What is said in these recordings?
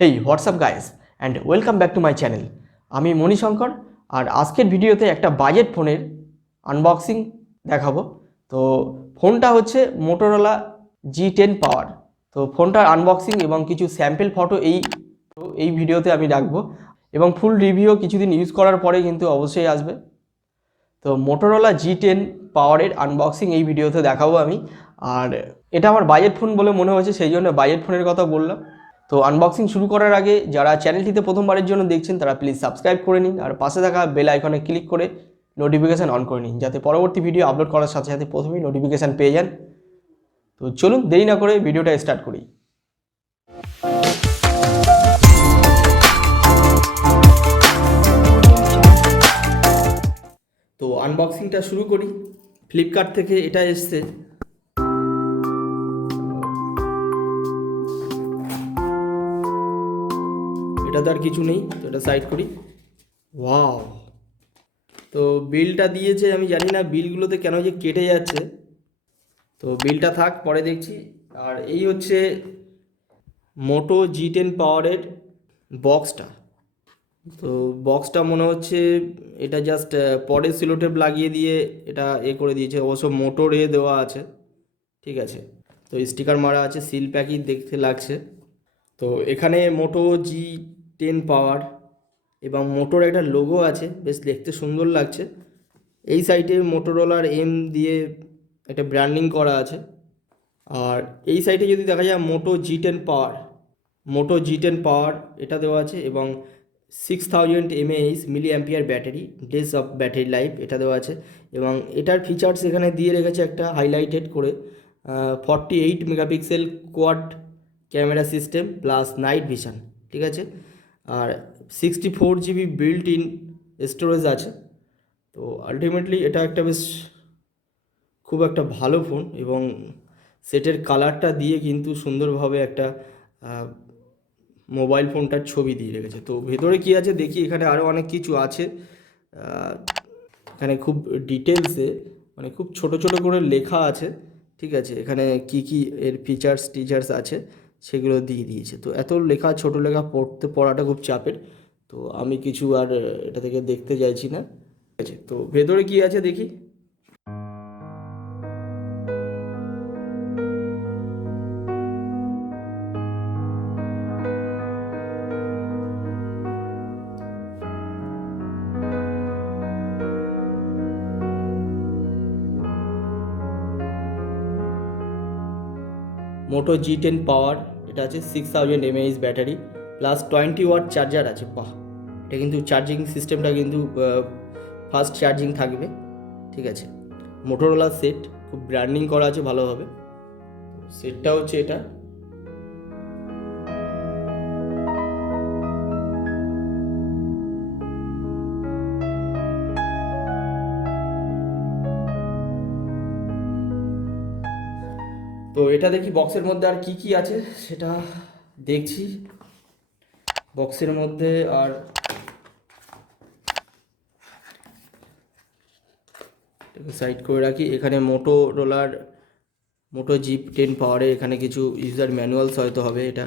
Hey WhatsApp guys and welcome back to my channel. আমি মণিশঙ্কর, আর আজকের ভিডিওতে একটা বাজেট ফোনের আনবক্সিং দেখাবো। তো ফোনটা হচ্ছে মোটোরোলা G10 পাওয়ার। তো ফোনটার আনবক্সিং এবং কিছু স্যাম্পল ফটো এই ভিডিওতে আমি রাখবো, এবং ফুল রিভিউ কিছুদিন ইউজ করার পরে কিন্তু অবশ্যই আসবে। তো মোটোরোলা G10 পাওয়ারের আনবক্সিং এই ভিডিওতে দেখাবো আমি। আর এটা আমার বাজেট ফোন বলে মনে হয়েছে, সেই জন্য বাজেট ফোনের কথা বললাম। তো আনবক্সিং শুরু করার আগে যারা চ্যানেলটিতে প্রথমবারের জন্য দেখছেন তারা প্লিজ সাবস্ক্রাইব করে নিন, আর পাশে থাকা বেল আইকনে ক্লিক করে নোটিফিকেশান অন করে নিন, যাতে পরবর্তী ভিডিও আপলোড করার সাথে সাথে প্রথমেই নোটিফিকেশান পেয়ে যান। তো চলুন দেরি না করে ভিডিওটা স্টার্ট করি। তো আনবক্সিংটা শুরু করি। ফ্লিপকার্ট থেকে এটা এসছে। এটা তো আর কিছু নেই, তো এটা সাইড করি। ওয়াও, তো বিলটা দিয়েছে, আমি জানি না বিলগুলোতে কেন যে কেটে যাচ্ছে। তো বিলটা থাক, পরে দেখছি। আর এই হচ্ছে মোটো G10 পাওয়ারের বক্সটা। তো বক্সটা মনে হচ্ছে এটা জাস্ট পরে সিলোটেপ লাগিয়ে দিয়ে এটা করে দিয়েছে, অবশ্য মোটর দেওয়া আছে, ঠিক আছে। তো স্টিকার মারা আছে, সিল প্যাকই দেখতে লাগছে। তো এখানে মোটো G10 পাওয়ার এবং মোটোর একটা লোগো আছে, বেশ দেখতে সুন্দর লাগছে। এই সাইডে মোটোরোলার দিয়ে একটা ব্র্যান্ডিং করা আছে। আর এই সাইডে যদি দেখা যায় মোটো G10 পাওয়ার এটা দেওয়া আছে, এবং 6000 mAh milliampere battery, days of battery life এটা দেওয়া আছে। এবং এটার ফিচার্স এখানে দিয়ে রেখেছে একটা হাইলাইটেড করে, 48 megapixel quad camera system plus night vision, ঠিক আছে। আর 64 GB বিল্ট ইন স্টোরেজ আছে। তো আলটিমেটলি এটা একটা বেশ খুব একটা ভালো ফোন, এবং সেটের কালারটা দিয়ে কিন্তু সুন্দরভাবে একটা মোবাইল ফোনটার ছবি দিয়ে রেখেছে। তো ভেতরে কি আছে দেখি, এখানে আরও অনেক কিছু আছে। এখানে খুব ডিটেলসে, মানে খুব ছোট ছোট করে লেখা আছে, ঠিক আছে। এখানে কি কি এর টিচার্স আছে সেগুলো দিয়ে দিয়েছে। তো এত লেখা, ছোট লেখা পড়াটা খুব চাপের। তো আমি কিছু আর এটা থেকে দেখতে চাইছি না, ঠিক আছে। তো ভেতরে কি আছে দেখি। মোটো G10 পাওয়ার, এটা আছে 6000 mAh battery plus 20 watt charger আছে। বাহ, এটা কিন্তু চার্জিং সিস্টেমটা কিন্তু ফাস্ট চার্জিং থাকবে, ঠিক আছে। মোটোরোলা সেট, খুব ব্র্যান্ডিং করা আছে ভালোভাবে। সেটটা হচ্ছে এটা। তো এটা দেখি বক্সের মধ্যে আর কি কি আছে সেটা দেখছি। বক্সের মধ্যে আর সাইড করে রাখি। এখানে মোটো G10 পাওয়ারে এখানে কিছু ইউজার ম্যানুয়ালস হয়তো হবে, এটা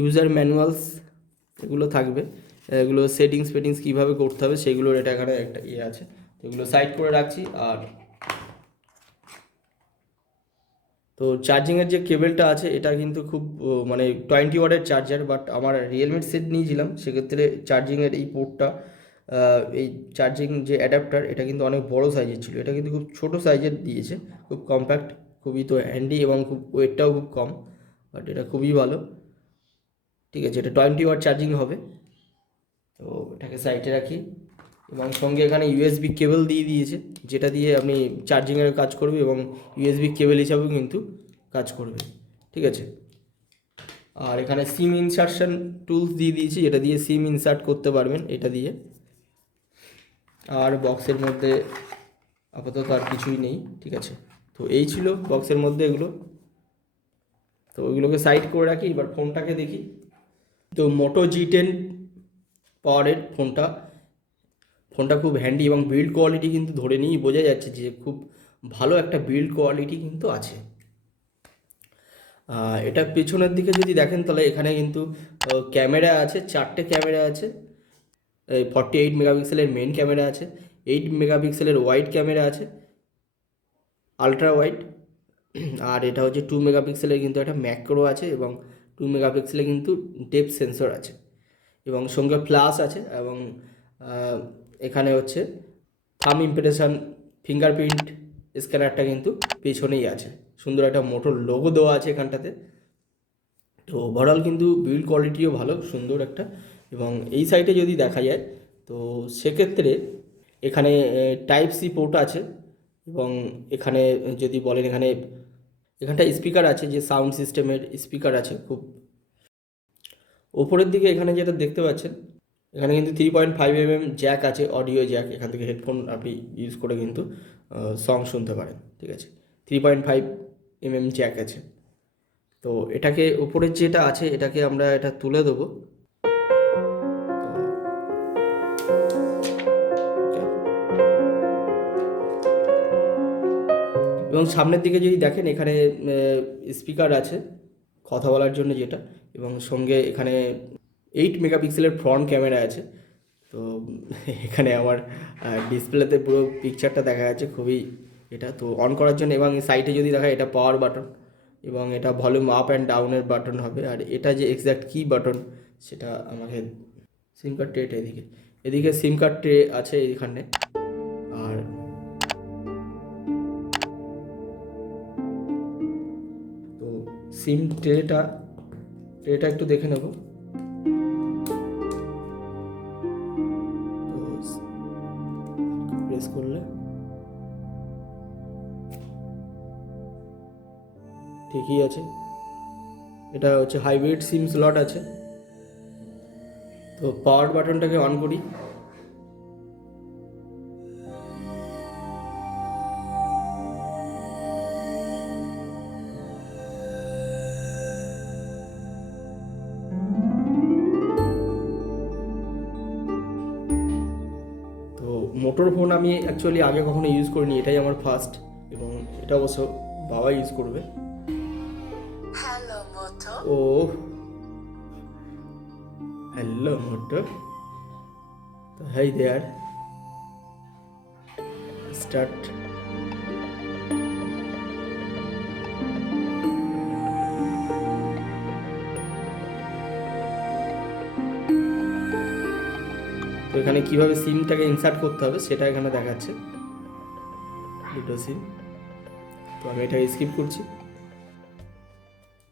ইউজার ম্যানুয়ালস এগুলো থাকবে। এগুলো সেটিংস কীভাবে করতে হবে সেগুলোর এটা এখানে একটা আছে। তো এগুলো সাইড করে রাখছি। আর তো চার্জিংয়ের যে কেবেলটা আছে এটা কিন্তু খুব মানে 20 ওয়াটের চার্জার, বাট আমার রিয়েলমির সেট নিয়েছিলাম, সেক্ষেত্রে চার্জিংয়ের এই পোর্টটা, এই চার্জিং যে অ্যাডাপ্টার এটা কিন্তু অনেক বড় সাইজের ছিল, এটা কিন্তু খুব ছোট সাইজের দিয়েছে, খুব কম্প্যাক্ট, খুবই তো হ্যান্ডি, এবং খুব ওয়েটটাও খুব কম, বাট এটা খুবই ভালো, ঠিক আছে। এটা 20 ওয়াট চার্জিং হবে। তো এটাকে সাইডে রাখি, এবং সঙ্গে এখানে ইউএসবি কেবল দিয়ে দিয়েছে, যেটা দিয়ে আপনি চার্জিংয়ের কাজ করবে, এবং ইউএসবি কেবল হিসাবেও কিন্তু কাজ করবে, ঠিক আছে। আর এখানে সিম ইনসার্শন টুলস দিয়ে দিয়েছি, যেটা দিয়ে সিম ইনসার্ট করতে পারবেন এটা দিয়ে। আর বক্সের মধ্যে আপাতত আর কিছুই নেই, ঠিক আছে। তো এই ছিল বক্সের মধ্যে এগুলো। তো ওইগুলোকে সাইড করে রাখি, এবার ফোনটাকে দেখি। তো মোটো G10 পাওয়ারের ফোনটা খুব হ্যান্ডি, এবং বিল্ড কোয়ালিটি কিন্তু ধরে নিয়েই বোঝা যাচ্ছে যে খুব ভালো একটা বিল্ড কোয়ালিটি কিন্তু আছে। এটা পেছনের দিকে যদি দেখেন তাহলে এখানে কিন্তু ক্যামেরা আছে, 4টে ক্যামেরা আছে। 48 মেগাপিক্সেলের মেন ক্যামেরা আছে, 8 মেগাপিক্সেলের ওয়াইড ক্যামেরা আছে, আলট্রা ওয়াইড। আর এটা হচ্ছে 2 মেগাপিক্সেলের কিন্তু একটা ম্যাক্রো আছে, এবং 2 মেগাপিক্সেলের কিন্তু ডেপথ সেন্সর আছে, এবং সঙ্গে ফ্ল্যাশ আছে, এবং আহ, এখানে হচ্ছে থাম্ব ইমপ্রেশন ফিঙ্গারপ্রিন্ট স্ক্যানারটা কিন্তু পেছনেই আছে। সুন্দর একটা মোটর লোগো দেওয়া আছে এখানটাতে। তো ওভারঅল কিন্তু বিল্ড কোয়ালিটিও ভালো, সুন্দর একটা। এবং এই সাইডে যদি দেখা যায় তো সেক্ষেত্রে এখানে টাইপ সি পোর্ট আছে, এবং এখানে যদি বলেন এখানে এখানটা স্পিকার আছে, যে সাউন্ড সিস্টেমের স্পিকার আছে খুব ওপরের দিকে। এখানে যেটা দেখতে পাচ্ছেন এখানে কিন্তু 3.5 mm জ্যাক আছে, অডিও জ্যাক। এখান থেকে হেডফোন আপনি ইউজ করে কিন্তু সং শুনতে পারেন, ঠিক আছে। 3.5 mm জ্যাক আছে। তো এটাকে উপরের যেটা আছে এটাকে আমরা এটা তুলে দেবো। এবং সামনের দিকে যদি দেখেন এখানে স্পিকার আছে কথা বলার জন্য যেটা, এবং সঙ্গে এখানে 8 মেগাপিক্সেলের ফ্রন্ট ক্যামেরা আছে। তো এখানে আমার ডিসপ্লেতে পুরো পিকচারটা দেখা যাচ্ছে খুবই এটা। তো অন করার জন্য, এবং সাইডে যদি দেখা এটা পাওয়ার বাটন, এবং এটা ভলিউম আপ অ্যান্ড ডাউনের বাটন হবে। আর এটা যে এক্স্যাক্ট কি বাটন সেটা আমাকে সিম কার্ড ট্রেটা এদিকে, এদিকে সিম কার্ড ট্রে আছে এইখানে। আর তো সিম ট্রেটা একটু দেখে নেব। তো প্রেস করলে ঠিকই আছে। এটা হচ্ছে হাইব্রিড সিম স্লট আছে। তো পাওয়ার বাটনটাকে অন করি। তো মোটর ফোন আমি অ্যাকচুয়ালি আগে কখনো ইউজ করিনি, এটাই আমার ফার্স্ট, এবং এটা অবশ্য বাবা ইউজ করবে। হ্যালো মোটো। ও হ্যালো মোটর। তো হাই দেয়ার, স্টার্ট। তো এখানে কীভাবে সিমটাকে ইনসার্ট করতে হবে সেটা এখানে দেখাচ্ছে, দুটো সিম। তো আমি এটাকে স্কিপ করছি।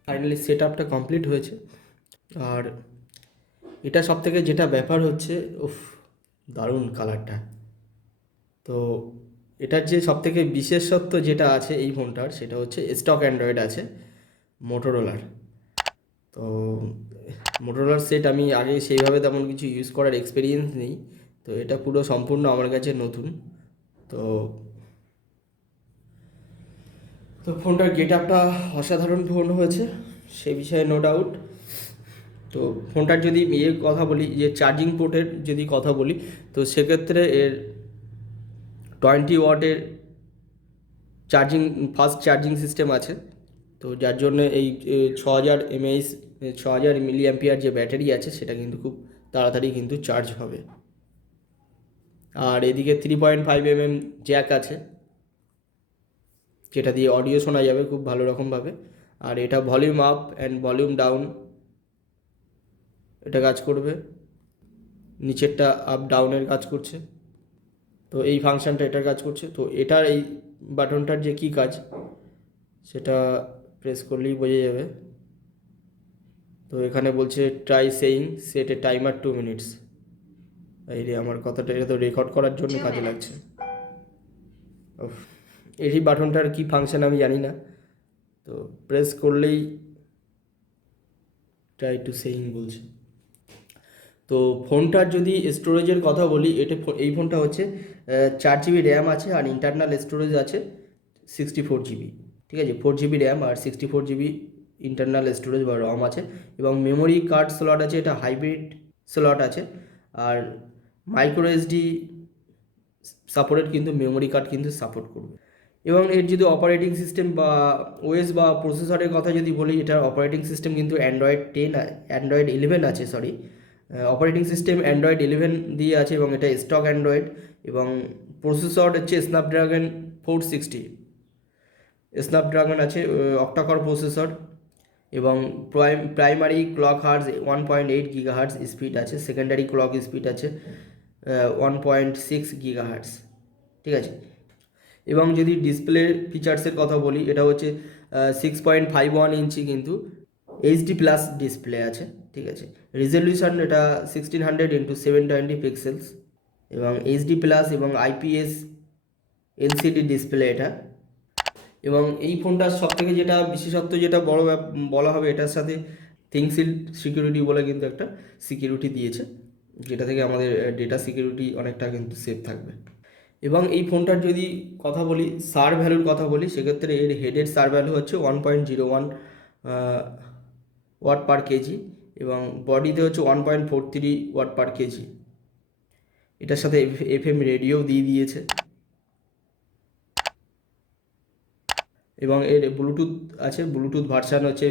ফাইনালি সেট আপটা কমপ্লিট হয়েছে। আর এটা সব থেকে যেটা ব্যাপার হচ্ছে, উফ, দারুণ কালারটা। তো এটার যে সব থেকে বিশেষত্ব যেটা আছে এই ফোনটার, সেটা হচ্ছে স্টক অ্যান্ড্রয়েড আছে মোটোরোলার। তো মোটোরোলার সেট আমি আগে সেইভাবে তেমন কিছু ইউজ করার এক্সপিরিয়েন্স নেই, তো এটা পুরো সম্পূর্ণ আমার কাছে নতুন। তো তো ফোনটার গেট আপটা অসাধারণ ফোন হয়েছে, সে বিষয়ে নো ডাউট। তো ফোনটার যদি কথা বলি, যে চার্জিং পোর্টের যদি কথা বলি, তো সেক্ষেত্রে এর 20 ওয়াটের চার্জিং ফাস্ট চার্জিং সিস্টেম আছে। তো যার জন্য এই 6000 mAh 6000 mAh যে ব্যাটারি আছে সেটা কিন্তু খুব তাড়াতাড়ি কিন্তু চার্জ হবে। আর এদিকে 3.5 mm জ্যাক আছে, যেটা দিয়ে অডিও শোনা যাবে খুব ভালো রকমভাবে। আর এটা volume up and volume down এটা কাজ করবে, নিচেরটা আপ ডাউনের কাজ করছে। তো এই ফাংশনটা এটার কাজ করছে। তো এটার এই বাটনটার যে কী কাজ সেটা প্রেস করলেই বোঝা যাবে। তো এখানে বলছে ট্রাই সেইং সেট এ টাইমার 2 মিনিটস। এই রে আমার কথাটা, এটা তো রেকর্ড করার জন্য কাজে লাগছে। এই বাটনটার কি ফাংশন আমি জানি না, তো প্রেস করলেই ট্রাই টু সেইং বলছে। তো ফোনটার যদি স্টোরেজের কথা বলি, এই ফোনটা হচ্ছে 4 GB র্যাম আছে, আর ইন্টারনাল স্টোরেজ আছে 64 GB। ঠিক আছে, 4 GB র্যাম আর 64 GB ইন্টারনাল স্টোরেজ বা রম আছে। এবং মেমোরি কার্ড স্লট আছে, এটা হাইব্রিড স্লট আছে। আর মাইক্রো এসডি সাপোর্টেড কিন্তু মেমোরি কার্ড কিন্তু সাপোর্ট করবে। এবং এর যদি অপারেটিং সিস্টেম বা ওএস বা প্রসেসরের কথা যদি বলি, এটার অপারেটিং সিস্টেম কিন্তু অ্যান্ড্রয়েড 11 আছে, সরি। অপারেটিং সিস্টেম অ্যান্ড্রয়েড 11 দিয়ে আছে এবং এটা স্টক অ্যান্ড্রয়েড, এবং প্রসেসর হচ্ছে স্ন্যাপড্রাগন 460, স্ন্যাপড্রাগন আছে, অক্টাকর প্রসেসর, এবং primary clock hertz 1.8 gigahertz speed আছে, সেকেন্ডারি ক্লক স্পিড আছে 1.6 গিগাহার্জ, ঠিক আছে। এবং যদি ডিসপ্লে ফিচার্সের কথা বলি, এটা হচ্ছে 6.51 ইঞ্চি কিন্তু এইচডি প্লাস ডিসপ্লে আছে, ঠিক আছে। রেজলিউশন এটা 1600x720 পিক্সেলস, এবং এইচডি প্লাস এবং আইপিএস এলসিডি ডিসপ্লে এটা। এবং এই ফোনটার সবথেকে যেটা বিশেষত্ব, যেটা বলা হবে, এটার সাথে থিংসিল্ড সিকিউরিটি বলে কিন্তু একটা সিকিউরিটি দিয়েছে, যেটা থেকে আমাদের ডেটা সিকিউরিটি অনেকটা কিন্তু সেফ থাকবে। এবং এই ফোনটার যদি কথা বলি, সার ভ্যালুর কথা বলি, সেক্ষেত্রে এর হেডের সার ভ্যালু হচ্ছে 1.01 ওয়াট পার কেজি, এবং বডিতে হচ্ছে 1.43 ওয়াট পার কেজি। এটার সাথে এফএম রেডিও দিয়ে দিয়েছে, এবং এর ব্লুটুথ আছে, ব্লুটুথ ভার্সান হচ্ছে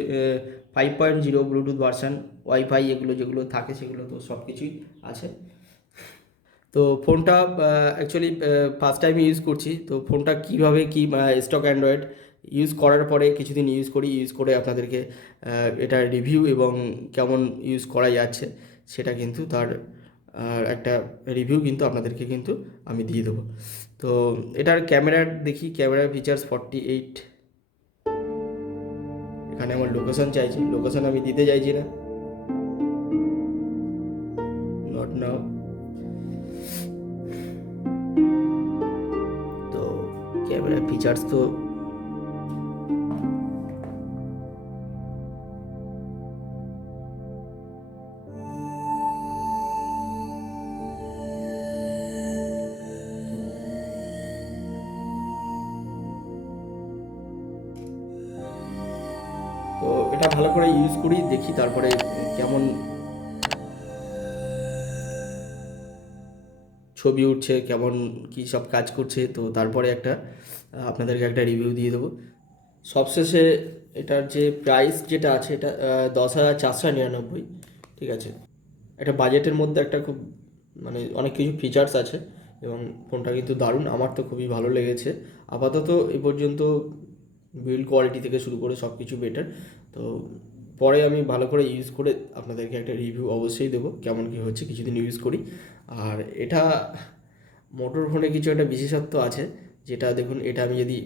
5.0 ব্লুটুথ ভার্সান, ওয়াইফাই এগুলো যেগুলো থাকে সেগুলো তো সব কিছুই আছে। তো ফোনটা অ্যাকচুয়ালি ফার্স্ট টাইম ইউজ করছি, তো ফোনটা কীভাবে কি স্টক অ্যান্ড্রয়েড ইউজ করার পরে কিছুদিন ইউজ করে আপনাদেরকে এটার রিভিউ এবং কেমন ইউজ করা যাচ্ছে সেটা কিন্তু তার একটা রিভিউ কিন্তু আপনাদেরকে কিন্তু আমি দিয়ে দেবো। তো এটার ক্যামেরার দেখি, ক্যামেরার ফিচার্স 48, এখানে আমার লোকেশন চাইছি, লোকেশন আমি দিতে চাইছি না, নট নাও। তো ক্যামেরা ফিচার্স তো এটা ভালো করে ইউজ করি, দেখি তারপরে কেমন ছবি উঠছে, কেমন কী সব কাজ করছে, তো তারপরে আপনাদেরকে একটা রিভিউ দিয়ে দেবো। সবশেষে এটার যে প্রাইস যেটা আছে, এটা 10,499, ঠিক আছে। একটা বাজেটের মধ্যে একটা খুব মানে অনেক কিছু ফিচার্স আছে, এবং ফোনটা কিন্তু দারুণ, আমার তো খুবই ভালো লেগেছে। আপাতত এ পর্যন্ত বিল্ড কোয়ালিটি থেকে শুরু করে সব কিছু বেটার। তো পরে আমি ভালো করে ইউজ করে আপনাদেরকে একটা রিভিউ অবশ্যই দেবো, কেমন কী হচ্ছে কিছুদিন ইউজ করি। আর এটা মোটর ফোনে কিছু একটা বিশেষত্ব আছে, যেটা দেখুন, এটা আমি যদি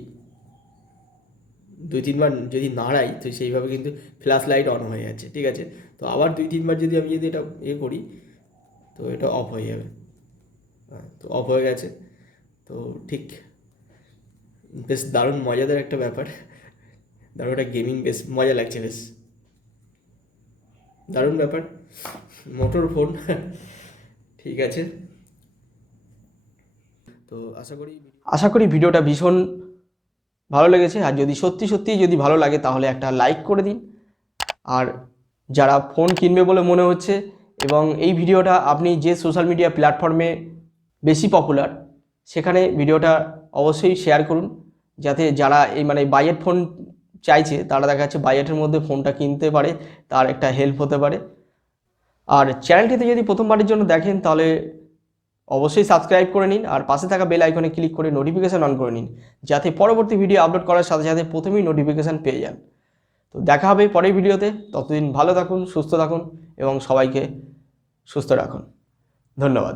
2-3 বার যদি নাড়াই, তো সেইভাবে কিন্তু ফ্ল্যাশ লাইট অন হয়ে যাচ্ছে, ঠিক আছে। তো আবার 2-3 বার যদি আমি এটা করি, তো এটা অফ হয়ে যাবে। তো অফ হয়ে গেছে, তো ঠিক বেশ দারুণ মজাদার একটা ব্যাপার, দারুণ একটা গেমিং, বেশ মজা লাগছে, বেশ দারুণ ব্যাপার, মোটর ফোন ঠিক আছে। তো আশা করি ভিডিওটা ভীষণ ভালো লেগেছে। আর যদি সত্যি যদি ভালো লাগে, তাহলে একটা লাইক করে দিন। আর যারা ফোন কিনবে বলে মনে হচ্ছে, এবং এই ভিডিওটা আপনি যে সোশ্যাল মিডিয়া প্ল্যাটফর্মে বেশি পপুলার, সেখানে ভিডিওটা অবশ্যই শেয়ার করুন, যাতে যারা এই বাজেট ফোন চাইছে, তারা দেখা যাচ্ছে বাজেটের মধ্যে ফোনটা কিনতে পারে, তার একটা হেল্প হতে পারে। আর চ্যানেলটিতে যদি প্রথমবারের জন্য দেখেন, তাহলে অবশ্যই সাবস্ক্রাইব করে নিন, আর পাশে থাকা বেল আইকনে ক্লিক করে নোটিফিকেশান অন করে নিন, যাতে পরবর্তী ভিডিও আপলোড করার সাথে সাথে প্রথমেই নোটিফিকেশান পেয়ে যান। তো দেখা হবে পরের ভিডিওতে, ততদিন ভালো থাকুন, সুস্থ থাকুন, এবং সবাইকে সুস্থ রাখুন। ধন্যবাদ।